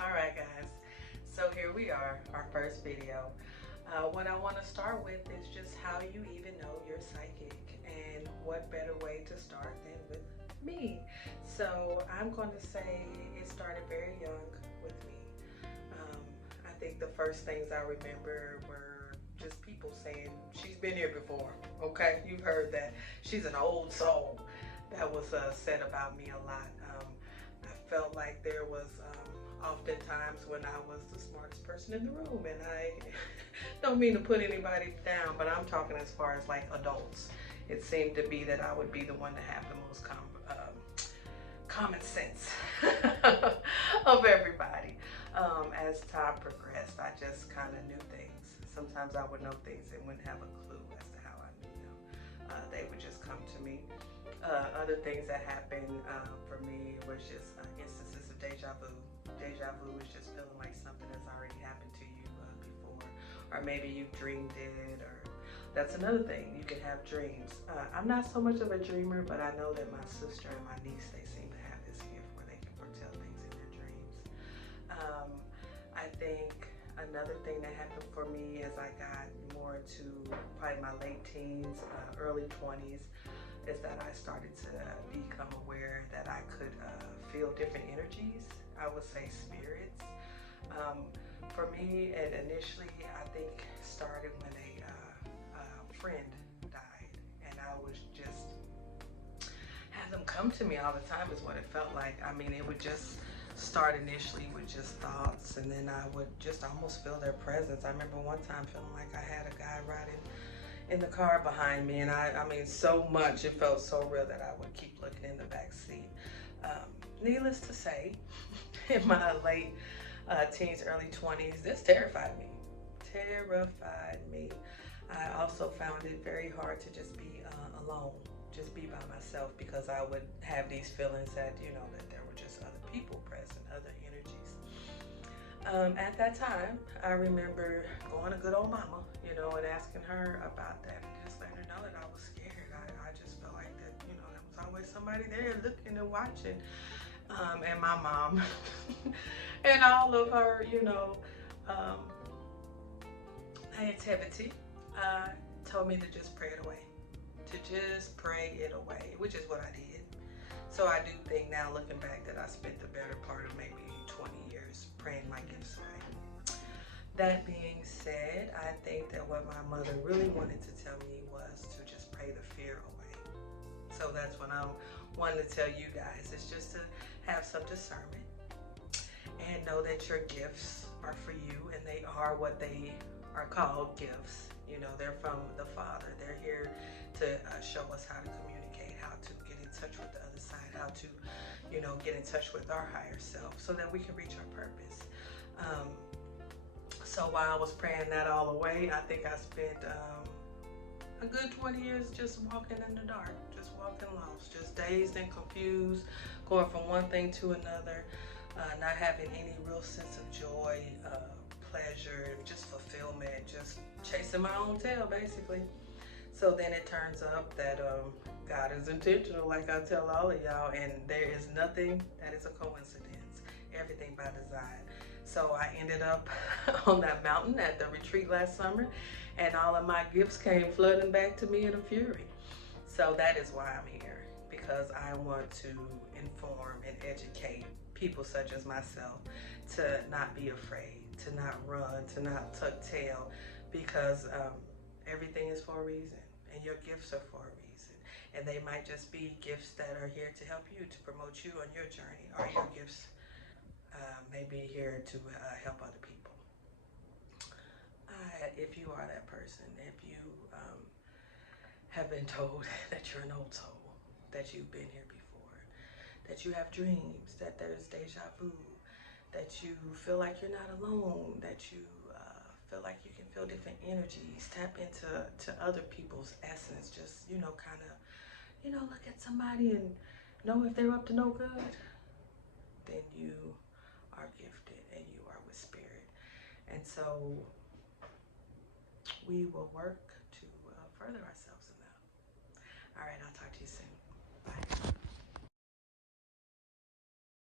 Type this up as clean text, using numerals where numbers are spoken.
Alright guys, so here we are, our first video. What I want to start with is just how you even know you're psychic, and what better way to start than with me. So I'm going to say it started very young with me. Um, I think the first things I remember were just people saying, she's been here before. Okay, you've heard that. She's an old soul. That was said about me a lot. I felt like there was oftentimes when I was the smartest person in the room, and I don't mean to put anybody down, but I'm talking as far as like adults. It seemed to be that I would be the one to have the most common sense of everybody. As time progressed, I just kind of knew things. Sometimes I would know things and wouldn't have a clue as to how I knew them. They would just come to me. Other things that happened for me was just instances of deja vu. Deja vu is just feeling like something has already happened to you before, or maybe you've dreamed it, or that's another thing. You can have dreams. I'm not so much of a dreamer, but I know that my sister and my niece, they seem to have this gift where they can foretell things in their dreams. I think another thing that happened for me as I got more to probably my late teens, early 20s, is that I started to become aware that I could feel different energies. I would say spirits. Um, for me, it initially, I think, started when a friend died, and I was just have them come to me all the time is what it felt like. I mean, it would just start initially with just thoughts, and then I would just almost feel their presence. I remember one time feeling like I had a guy riding in the car behind me, and I mean, so much, it felt so real that I would keep looking in the back seat. Um, Needless to say, in my late teens, early 20s, this terrified me. Terrified me. I also found it very hard to just be alone, just be by myself, because I would have these feelings that, you know, that there were just other people present, other energies. At that time, I remember going to good old mama, you know, and asking her about that, and just letting her know that I was scared. I just felt like that, you know, there was always somebody there looking and watching. And my mom and all of her, you know, um, naivety, uh, told me to just pray it away, to just pray it away, which is what I did. So I do think now, looking back, that I spent the better part of maybe 20 years praying my gifts away. That being said, I think that what my mother really wanted to tell me was to just pray the fear away. So that's what I wanted to tell you guys. It's just to have some discernment and know that your gifts are for you, and they are what they are called, gifts. You know, they're from the Father. They're here to show us how to communicate, how to get in touch with the other side, how to, you know, get in touch with our higher self so that we can reach our purpose. Um, so while I was praying that all away, I think I spent a good 20 years just walking in the dark, just walking lost, just dazed and confused, going from one thing to another, not having any real sense of joy, pleasure, just fulfillment, just chasing my own tail, basically. So then it turns up that God is intentional, like I tell all of y'all, and there is nothing that is a coincidence, everything by design. So I ended up on that mountain at the retreat last summer, and all of my gifts came flooding back to me in a fury. So that is why I'm here, because I want to inform and educate people such as myself to not be afraid, to not run, to not tuck tail, because everything is for a reason, and your gifts are for a reason. And they might just be gifts that are here to help you, to promote you on your journey, or your gifts may be here to help other people. If you are that person, if you have been told that you're an old soul, that you've been here before, that you have dreams, that there's deja vu, that you feel like you're not alone, that you feel like you can feel different energies, tap into other people's essence, just, you know, kind of, you know, look at somebody and know if they're up to no good, then you are gifted and you are with spirit. And so we will work to further ourselves in that. All right, I'll talk to you soon.